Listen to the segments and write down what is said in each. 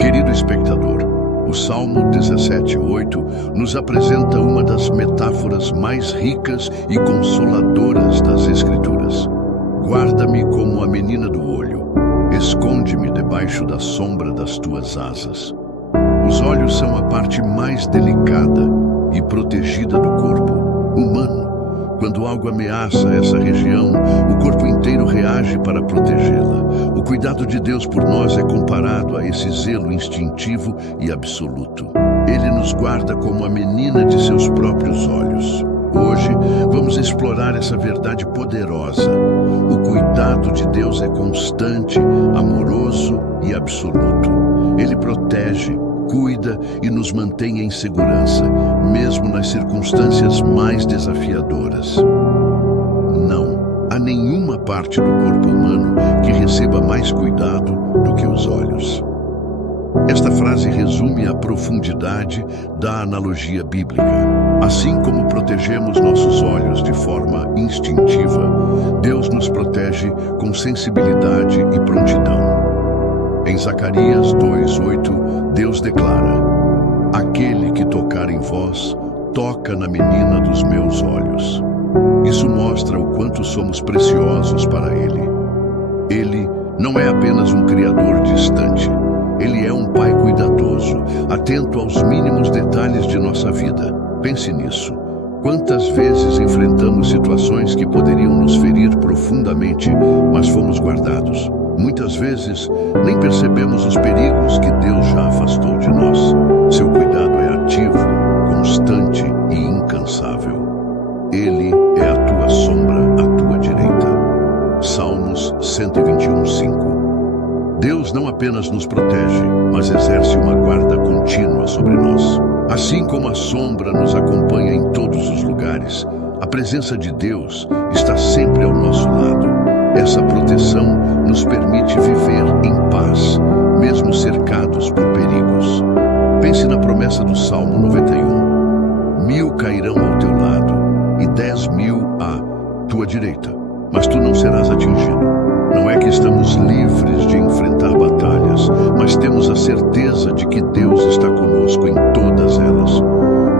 Querido espectador, o Salmo 17:8 nos apresenta uma das metáforas mais ricas e consoladoras das Escrituras. Guarda-me como a menina do olho, esconde-me debaixo da sombra das tuas asas. Os olhos são a parte mais delicada e protegida do corpo humano. Quando algo ameaça essa região, o corpo inteiro reage para protegê-la. O cuidado de Deus por nós é comparado a esse zelo instintivo e absoluto. Ele nos guarda como a menina de seus próprios olhos. Hoje, vamos explorar essa verdade poderosa. O cuidado de Deus é constante, amoroso e absoluto. Ele protege, cuida e nos mantém em segurança, mesmo nas circunstâncias mais desafiadoras. Não há nenhuma parte do corpo humano que receba mais cuidado do que os olhos. Esta frase resume a profundidade da analogia bíblica. Assim como protegemos nossos olhos de forma instintiva, Deus nos protege com sensibilidade e prontidão. Em Zacarias 2:8, Deus declara: aquele que tocar em vós, toca na menina dos meus olhos. Isso mostra o quanto somos preciosos para Ele. Ele não é apenas um Criador distante. Ele é um Pai cuidadoso, atento aos mínimos detalhes de nossa vida. Pense nisso. Quantas vezes enfrentamos situações que poderiam nos ferir profundamente, mas fomos guardados? Muitas vezes, nem percebemos os perigos que Deus já afastou de nós. Seu cuidado é ativo, constante e incansável. Ele é a tua sombra à tua direita. Salmos 121:5. Deus não apenas nos protege, mas exerce uma guarda contínua sobre nós. Assim como a sombra nos acompanha em todos os lugares, a presença de Deus está sempre ao nosso lado. Essa proteção nos permite viver em paz, mesmo cercados por perigos. Pense na promessa do Salmo 91. 1000 cairão ao teu lado e 10.000 à tua direita, mas tu não serás atingido. Não é que estamos livres de enfrentar batalhas, mas temos a certeza de que Deus está conosco em todas elas.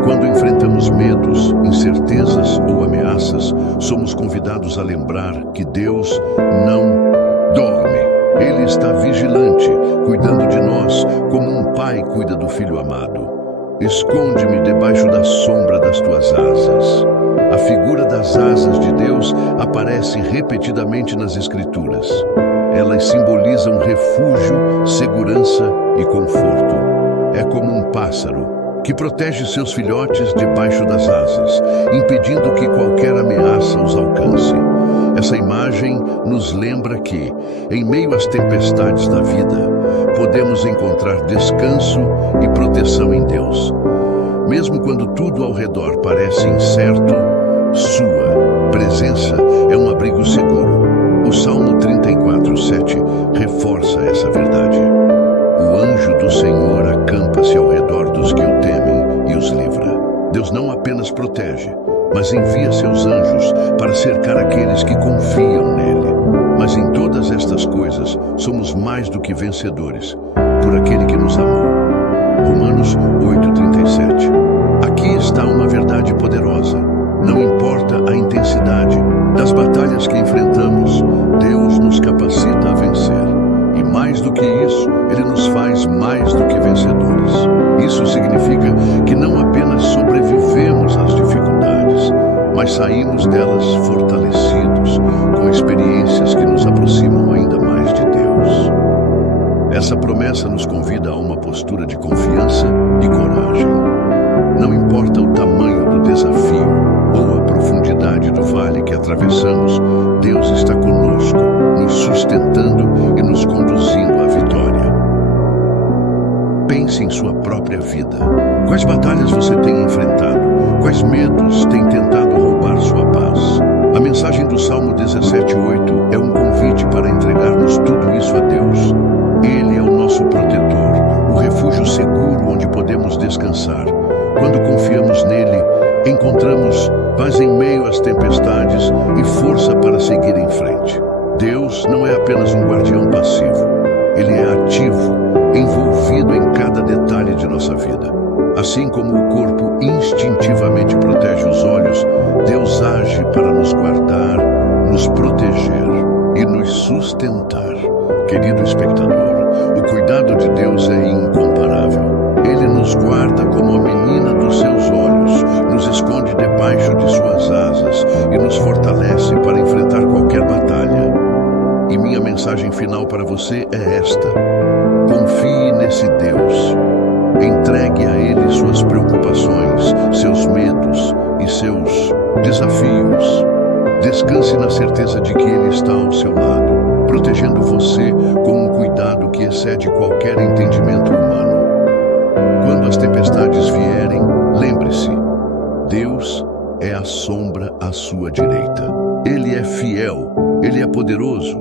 Quando enfrentamos medos, incertezas ou ameaças, somos convidados a lembrar que Deus não dorme. Ele está vigilante, cuidando de nós como um pai cuida do filho amado. Esconde-me debaixo da sombra das tuas asas. A figura das asas de Deus aparece repetidamente nas Escrituras. Elas simbolizam refúgio, segurança e conforto. É como um pássaro que protege seus filhotes debaixo das asas, impedindo que qualquer ameaça os alcance. Essa imagem nos lembra que, em meio às tempestades da vida, podemos encontrar descanso e proteção em Deus. Mesmo quando tudo ao redor parece incerto, sua presença é um abrigo seguro. O Salmo 34:7 reforça essa verdade. O anjo do Senhor acampa-se ao redor dos que o temem e os livra. Deus não apenas protege, mas envia seus anjos para cercar aqueles que confiam nele. Mas em todas estas coisas, somos mais do que vencedores, por aquele que nos amou. Romanos 8:37. Aqui está uma verdade poderosa. Não importa a intensidade das batalhas que enfrentamos, Deus nos capacita a vencer. E mais do que isso, Ele nos faz mais do que vencedores. Isso significa que não apenas sobrevivemos às dificuldades, mas saímos delas fortalecidos, com experiências que nos aproximam ainda mais de Deus. Essa promessa nos convida a uma postura de confiança e coragem. Não importa o tamanho do desafio ou a profundidade do vale que atravessamos, Deus está conosco, nos sustentando e nos conduzindo à vitória. Pense em sua própria vida. Quais batalhas você tem enfrentado? Quais medos têm tentado roubar sua paz? A mensagem do Salmo 17:8 é um convite para entregarmos tudo isso a Deus. Ele é o nosso protetor, o refúgio seguro onde podemos descansar. Quando confiamos nele, encontramos paz em meio às tempestades e força para seguir em frente. Deus não é apenas um guardião passivo. Ele é ativo, envolvido Assim como o corpo instintivamente protege os olhos, Deus age para nos guardar, nos proteger e nos sustentar. Querido espectador, o cuidado de Deus é incomparável. Ele nos guarda como a menina dos seus olhos, nos esconde debaixo de suas asas e nos fortalece para enfrentar qualquer batalha. E minha mensagem final para você é esta: confie nesse Deus. Entregue a Ele suas preocupações, seus medos e seus desafios. Descanse na certeza de que Ele está ao seu lado, protegendo você com um cuidado que excede qualquer entendimento humano. Quando as tempestades vierem, lembre-se, Deus é a sombra à sua direita. Ele é fiel, Ele é poderoso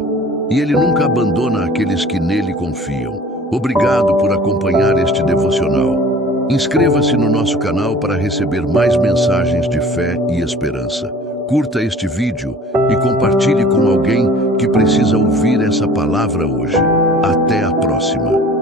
e Ele nunca abandona aqueles que nele confiam. Obrigado por acompanhar este devocional. Inscreva-se no nosso canal para receber mais mensagens de fé e esperança. Curta este vídeo e compartilhe com alguém que precisa ouvir essa palavra hoje. Até a próxima.